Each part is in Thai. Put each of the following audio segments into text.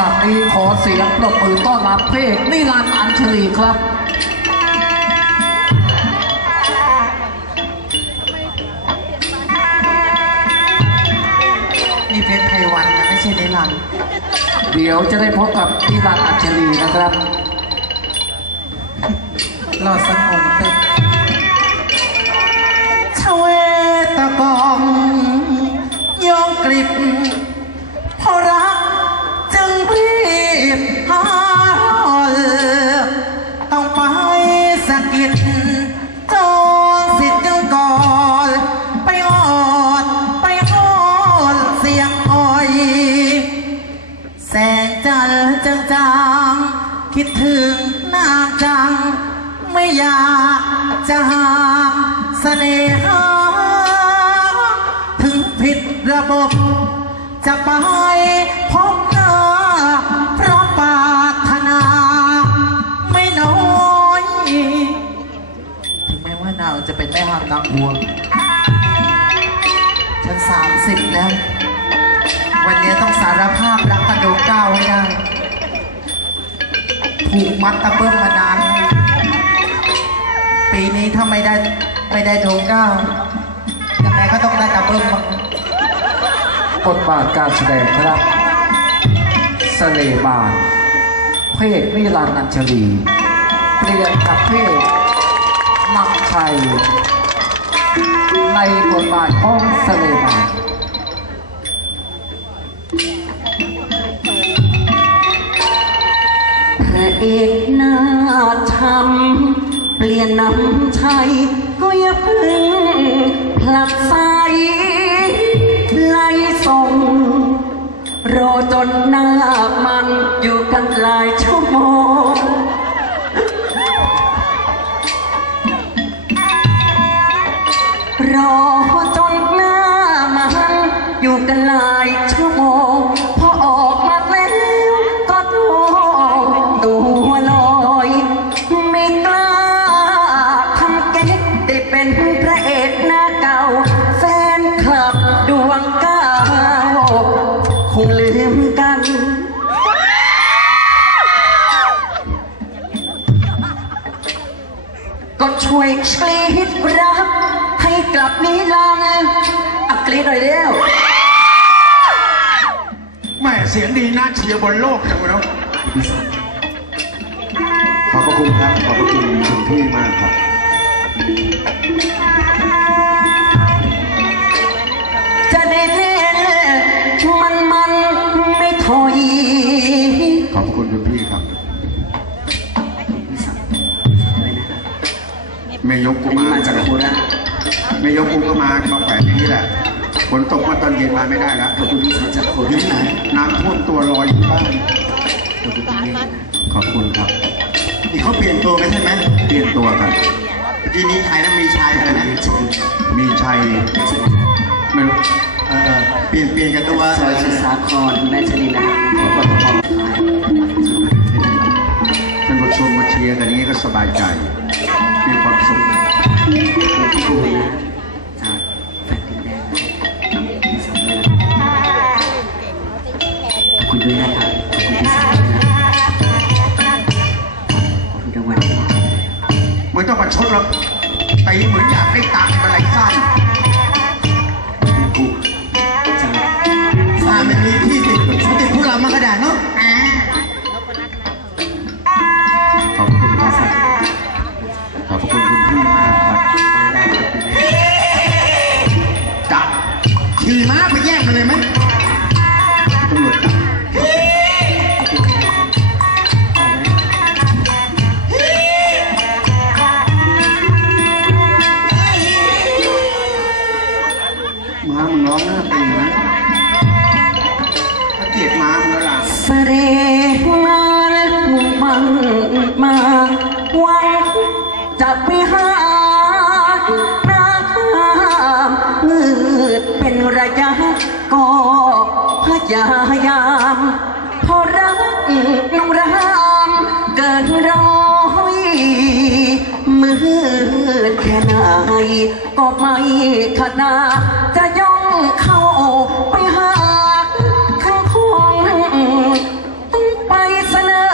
ฝากนี้ขอเสียงปรบมือต้อนรับเพลงนิรันดร์อัญชลีครับนี่เพชรไทยวันนะไม่ใช่นิรันดร์เดี๋ยวจะได้พบกับนิรันดร์อัญชลีนะครับรอสักองตึกชเวตะกองยองกริบเพราารภาพรักกระโดดเก้าให้ได้ผูกมัดตะเบิ้มมานาน ปีนี้ถ้าไม่ได้ไม่ได้โดเก้ายังไงก็ต้องได้ตะเบิ้มบ้างบทบาทการแสดงครับเสน่ห์บานเพลงนิรันดร์อัญชลีเปลี่ยนกับเพลงนำชัยในบทบาทของเสน่ห์บาน เอกหน้าช้ำเปลี่ยนน้ำชัยก็อย่าพึ่งผลักไสไล่ส่ง รอจนหน้ามันอยู่กันหลายชั่วโมงรอ ช่วยกรีดรักให้กลับนิรันดร์อักรีดหน่อยเร็วแม่เสียงดีน่าเชียร์บนโลกจังเลยเนาะขอบพระคุณครับ ขอบพระคุณคุณพี่มากครับ จะได้เล่นมันมันไม่ถอย ขอบพระคุณคุณพี่ ยกกูอันนี้มามาจากโคราชแม่ยกกูก็มามาแขวนอย่างนี้แหละฝนตกมาตอนเย็นมาไม่ได้แล้วขอบคุณที่สนจากโคอยู่ราชที่ไหนน้ำท่วมตัวลอยอยู่บ้านขอบคุณที่นี่ขอบคุณครับนี่เขาเปลี่ยนตัวกันใช่ไหมเปลี่ยนตัวกันทีนี้ใครนะมีชายอะไรนะมีชัยไม่รู้เออเปลี่ยนเปลี่ยนกันตัวซอยสุสาครแม่ชนีนะของปตทท่านผู้ชมมาเชียร์กันอย่างนี้ก็สบายใจมีความสุขขอบ คุณด้วยนะครับขอบคุณที่สามด้วยนะขอบคุณรางวัลไม่ต้องมาชดหรอกตีเหมือนอยากได้ตังค์อะไรไส้ ขี่ม้าไปแย่งมันเลยไหมตำรวจม้ามึงร้องหน้าตีนะถ้าเกลียดม้ามึงแล้วล่ะเสรงานมุ่งมั่นมาวังจะไปหา ก็ไม่ขนาจะย่องเข้าไปหาทั้งคงต้องไปเสนอ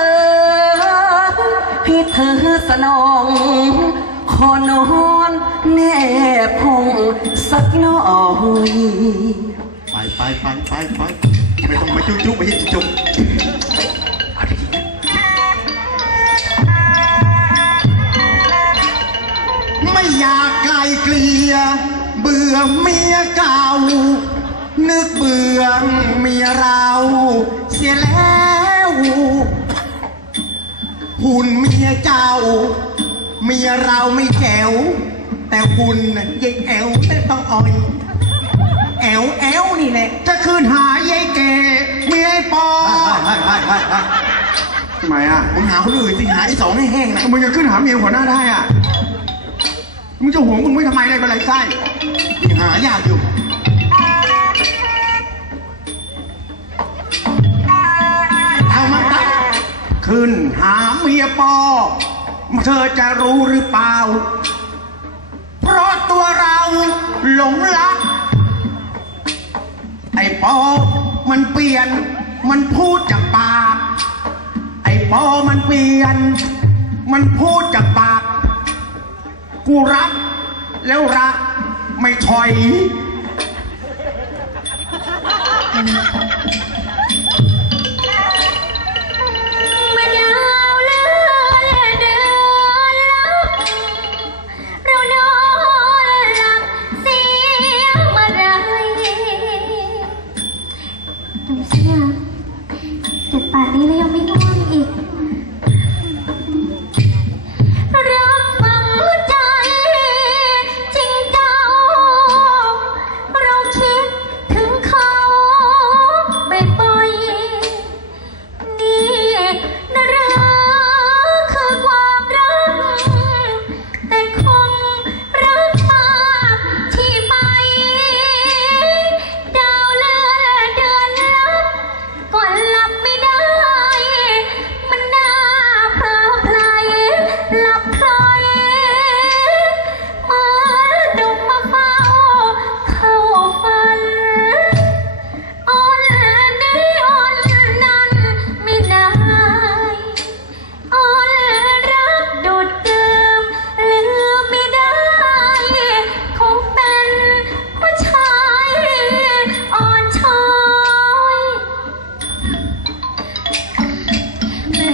ให้เธอสนอง ขอนอนแน่พงสักหน่อยไปไปไปไปไปไม่ต้องมาจุ๊บจุ๊บไม่ใช่จุ๊บ อยากไกลเกลี่ยเบื่อเมียเก่า นึกเบื่อเมียเรา เสียแล้ว หุ่นเมียเจ้า เมียเราไม่แจ๋วแต่หุ่นน่ะยายแอวไม่ต้องอ่อยแอวแอวนี่แหละจะคืนหายายแกเมียไอ้ปอทำไมอะมึงหาคนอื่นสิหาไอ้สองให้แห้งนะมึงจะขึ้นหาเมียหัวหน้าได้อะ มึงจะห่วงมึงไม่ทำไมอะไรเป็นไรไส้หายากอยู่ เอามาตัดขึ้นหาเมียปอ เธอจะรู้หรือเปล่า เพราะตัวเราหลงรัก ไอ้ปอมันเปลี่ยน มันพูดจากปาก ไอ้ปอมันเปลี่ยน มันพูดจากปาก กูรัก แล้วรัก ไม่ถอย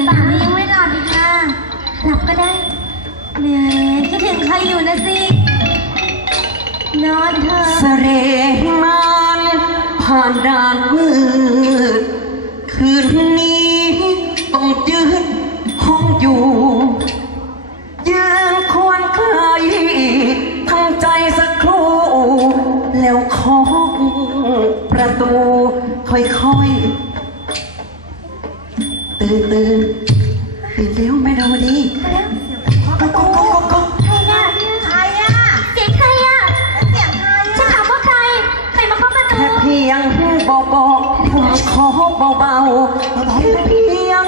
ป็นป่านนี้ยังไม่หลับอีกนะหลับก็ได้แหมคิดถึงใครอยู่นะสิ นอนเถอะเสรมันผ่านด่านมืด คืนนี้ต้องยืนห้องอยู่ ยืนควรใครทำใจสักครู่ แล้วเคาะประตูค่อยๆ ตื่นตื่นตื่น บอกบอกผมขอเบาๆแค่เพียง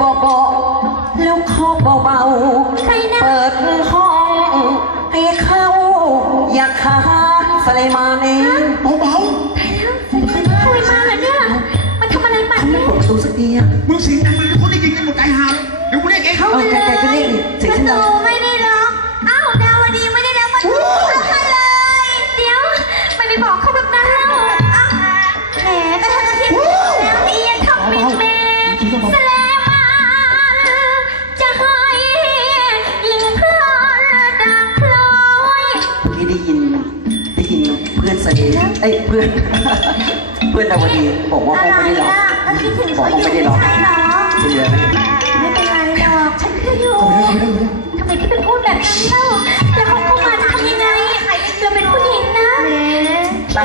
บอกบอกแล้วขอเบาใครนะเปิดห้องให้เข้า อยากขาสไลมานเองเบาตายแล้วคุยมาเหรอเนี่ยมาทำอะไรป่านไม่นี้เปิดประตูสักทีอะๆมึงเสียงดังมันคนได้ยินกันหมดใจหาเดี๋ยวกูเรียกเองเขาเลยเอาแกๆก็เรียกดิเสียงปฉัระนดัตูงไม่ได้ล็ เอ้ยเพื่อน เพื่อนดาวดีบอกว่าอะห้องไรไม่ได้ล็อกล่ะก็คิดถึงบอกเขาห้องอยู่ไม่ได้ล็อกใช่เหรอเสียไม่เป็นไรหรอกฉันก็อยู่ทำไมพี่ไปพูดแบบนั้นเล่าแล้วเขาเข้ามาจะทำยังไงเราเป็นผู้หญิงนะใช่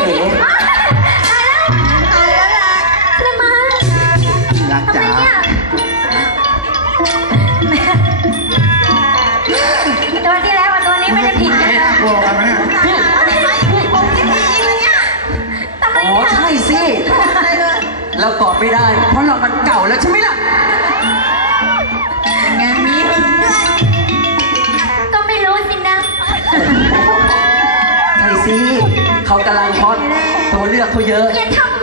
เรากอดไม่ได้ เพราะเรามันเก่าแล้วใช่ไหมล่ะงานนี้ก็ไม่รู้สินะใช่สิเขากำลังฮอตตัวเลือกเขาเยอะ อย่าทำ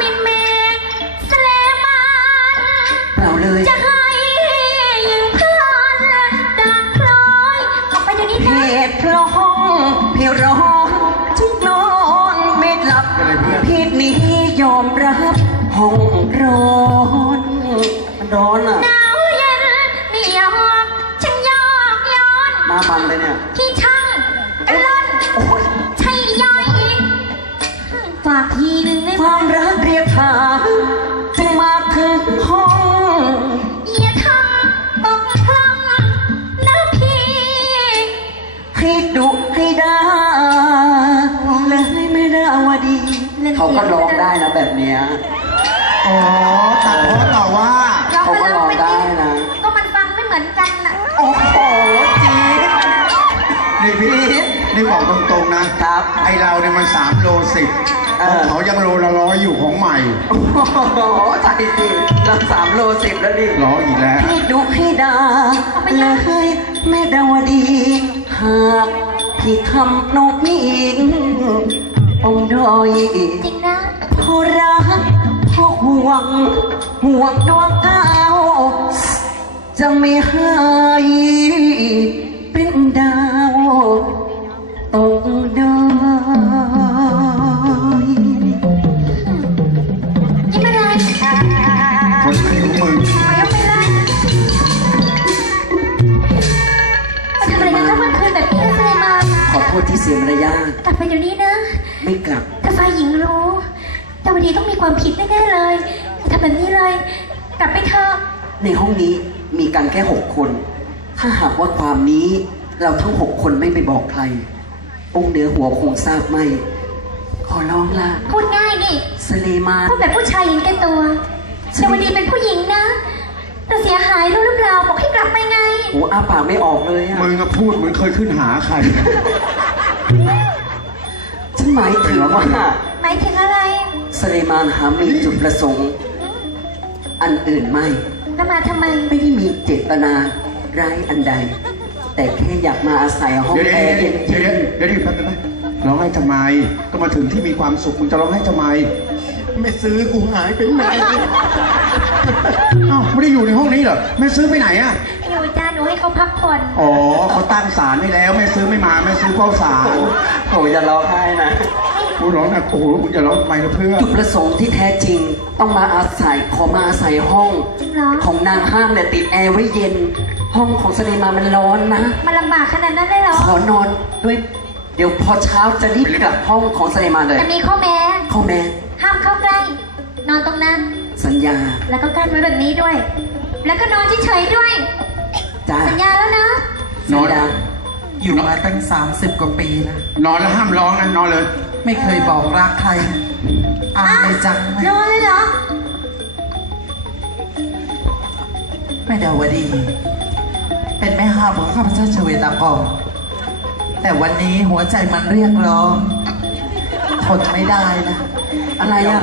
ร้อนอะ หนาวเย็นไม่ยอมฉันยอกย้อนหน้ามันเลยเนี่ย ที่ช่างล่อนใช่ย่อยฝากทีหนึ่งได้คไหมวามรักเรียกหาจึงมาถึงห้องอย่าทำตกพลังนะพี่ ให้ดุให้ด่าเลยไม่ได้วดี เขาก็ร้องได้นะแบบเนี้ย อ๋อ นี่บอกตรงๆนะครับ ไอเราเนี่ยมันสามโลสิบเออ เขายังโลละร้อยอยู่ของใหม่โอ้โหใช่สิเราสามโลสิบแล้วดิร้อยอีกแล้ว ให้ดุให้ด่าเลยแม่ดาวดี หากพี่ทำนกมีอิงองค์ดอยจริงนะเพราะรักเพราะห่วง ห่วงดวงดาวจะไม่ให้ ว่าความนี้เราทั้งหกคนไม่ไปบอกใคร องค์เหนือหัวคงทราบไม่ ขอร้องละพูดง่ายนี่สเลมานพูดแบบผู้ชายเห็นแก่ตัวดาวดีเป็นผู้หญิงนะเราเสียหายรู้หรือเปล่าบอกให้กลับไปไงโอ้อาปากไม่ออกเลยอะมึงก็พูดเหมือนเคยขึ้นหาใครฉันหมายถึงว่าหมายถึงอะไรสเลมานหามีจุดประสงค์ อันอื่นไม่แล้วมาทำไมไม่ได้มีเจตนา ร้ายอันใด แต่แค่อยากมาอาศัยห้องเดี๋ยวแอเดี๋ยวร์เดี๋ยวเย็นเดี๋ยวเดี๋ยวเดี๋ยวแป๊บนึงนะร้องไห้ทำไม ก็มาถึงที่มีความสุขมึงจะร้องไห้ทำไม ไม่ซื้อกูหายไปไหนอ้าวไม่ได้อยู่ในห้องนี้เหรอแม่ซื้อไปไหนอะ อยู่จ้าหนูให้เขาพักผ่อน อ๋อเขาตั้งศาลไว้แล้วแม่ซื้อไม่มาแม่ซื้อเฝ้าศาลๆโอ้อย่าร้องไห้นะ กูร้องนะโอ้โหมึงจะร้องทำไมล่ะเพื่อน จุดประสงค์ที่แท้จริงต้องมาอาศัยขอมาอาศัยห้อง จริงเหรอ ของนางห้ามเนี่ยติดแอร์ไว้เย็น ห้องของสเลมานมันร้อนนะ มันลำบากขนาดนั้นเลยเหรอ ขอนอนด้วย เดี๋ยวพอเช้าจะรีบกลับห้องของสเลมานเลยแต่มีข้อแม้ ข้อแม้ ห้ามเข้าใกล้ นอนตรงนั้น สัญญา แล้วก็กั้นไว้แบบนี้ด้วย แล้วก็นอนเฉยๆด้วย จ้า สัญญาแล้วนะสัญญาอยู่มาตั้ง 30 กว่าปีนะ นอนแล้วห้ามร้องนะนอนเลย ไม่เคยบอกรักใครอายจังนอนเลยเหรอแม่ดาวดี เป็นแม่ห้ามของข้าพเจ้าชเวตากรแต่วันนี้หัวใจมันเรียกร้องทนไม่ได้นะ อะไรอะ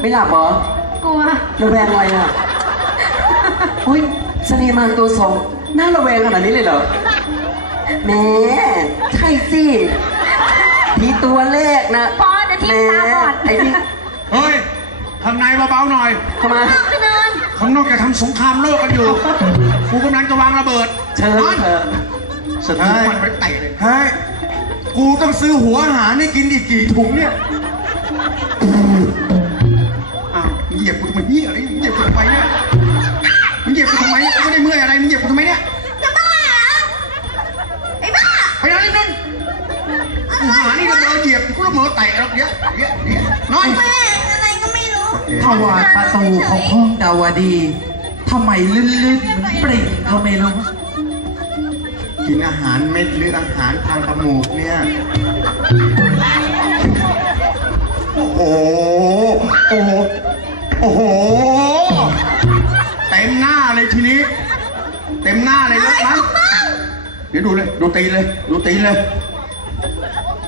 ไม่หลับเหรอกลัวระแวงอะไรอะอุ้ยสเลมานตัวสองน่าระแวงขนาดนี้เลยเหรอแหม่ใช่สิทีตัวแรกนะพอเดี๋ยวทิ้งตาบอด ไอ้นี่เฮ้ย ข้างในเบาๆหน่อย ทำไมนอนก็นอน ข้างนอกจะทำสงครามโลกกันอยู่ กูกำลังจะวางระเบิดเชิญนอนเถอะสถิตมันไปเตะเลยเฮ้ยกูต้องซื้อหัวอาหารให้กินอีกกี่ถุงเนี่ยอ้าวมึงเหยียบกูทำไมเหี้ยอะไรมึงเหยียบกูทำไมเนี่ยมึงเหยียบกูทำไมกูไม่ได้เมื่อยอะไรมึงเหยียบกูทำไมเนี่ยจะบ้าเหรอไอ้บ้าไปนอนนี่นกูหานี่ระเบิดเหยียบกูระเบิดเตะแล้วเดี๋ยวเดี๋ยวเดี๋ยวนอนแม่อะไรก็ไม่ รู้ถวายประตูของห้องดาวดีทำไมลื่นๆเหมือนปริ่งก็ไม่รู้กินอาหารเม็ดหรืออาหารทางจมูกเนี่ย โอ้โห โอ้โห โอ้โห เต็มหน้าเลยทีนี้ เต็มหน้าเลยเลยมั้ยเดี๋ยวดูเลย ดูตีนเลย ดูตีนเลย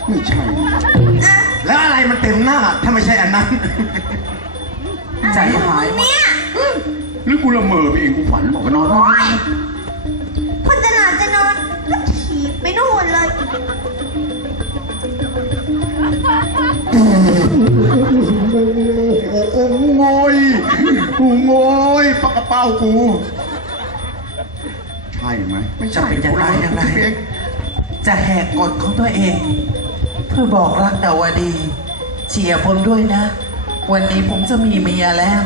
ไม่ใช่ แล้วอะไรมันเต็มหน้า ถ้าไม่ใช่อันนั้น ใจหายเนี่ยหรือกูละเมอไปเองกูฝันบอกว่านอนคนจะหลับจะนอนก็ถีบไปนู่นเลยโอ้โงยโอ้โงยปากกระเป้ากู ใช่ไหมไม่จะใช่เป็นจะตายอย่างไรกูเองจะแหกกฎของตัวเอง เพื่อบอกรักดาวดี เชียร์ผมด้วยนะ วันนี้ผมจะมีเมียแล้ว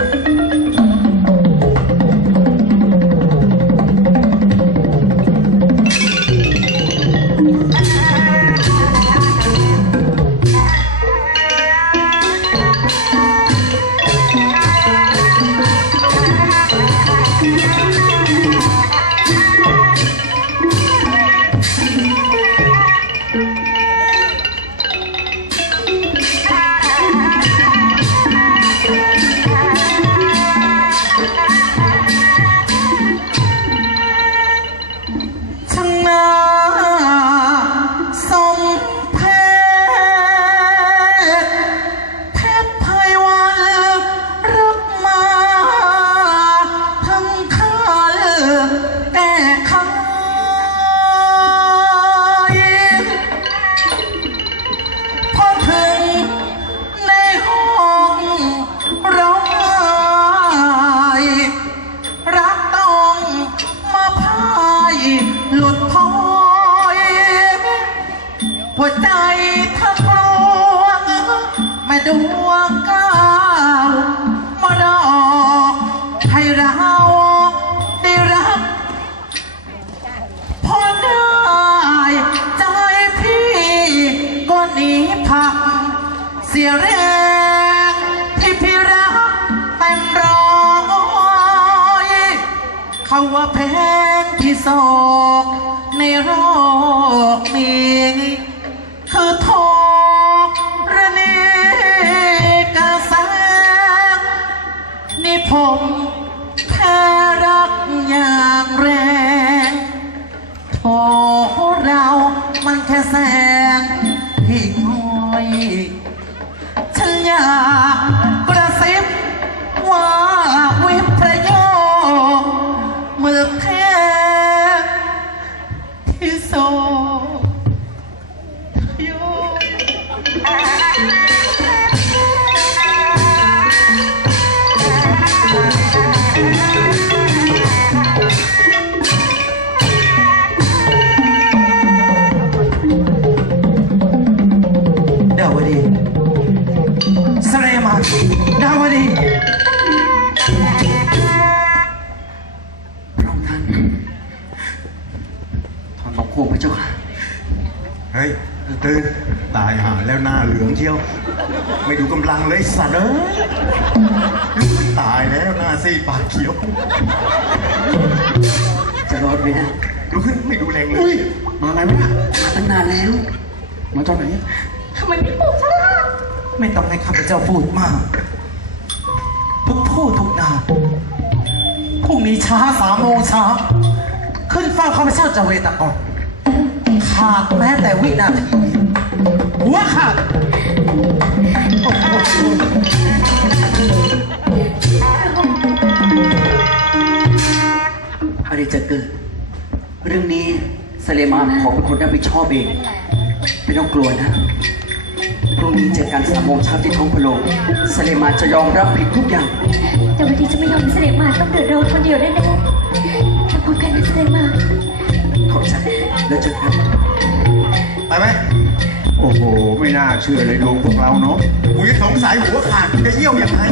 เขาว่าแพงที่ศอกในโรคนี้คือทองระเนกาแสงนี่ผมแพ้รักอย่างแรงโทเรามันแค่แสง หาแล้วหน้าเหลืองเที่ยว ไม่ดูกำลังเลยสัตว์เอ้ยตายแล้วหน้าซีดปากเขียว จะรอดไหมนะลุกขึ้นไม่ดูแรงเลยมาไงวะเนี่ยมาตั้งนานแล้ว มาตอนไหน ทำไมไม่ปลุกฉันล่ะไม่ต้องให้ข้าพเจ้าพูดมาก ทุกพูดทุกนาพรุ่งนี้ช้าสามโมงเช้าขึ้นเฝ้าข้าพเจ้าจะเวตะกอนขาดแม้แต่วินาทีเดียว หัวขาดอะไรจะเกิด เรื่องนี้สเลมานขอเป็นคนรับผิดชอบเอง ไม่ต้องกลัวนะพรุ่งนี้เจอกันสามโมงเช้าที่ท้องพระโรงสเลมานจะยอมรับผิดทุกอย่าง แต่วันนี้จะไม่ยอมให้เสด็จมาต้องเดือดร้อนคนเดียวแน่ๆถ้าพบกันนะเสด็จมาขอบใจแล้วเจอกัน ไปไหม โอ้โห ไม่น่าเชื่อเลยดวงพวกเราเนาะกูยังสงสัยหัวขาดจะเยี่ยวยังไง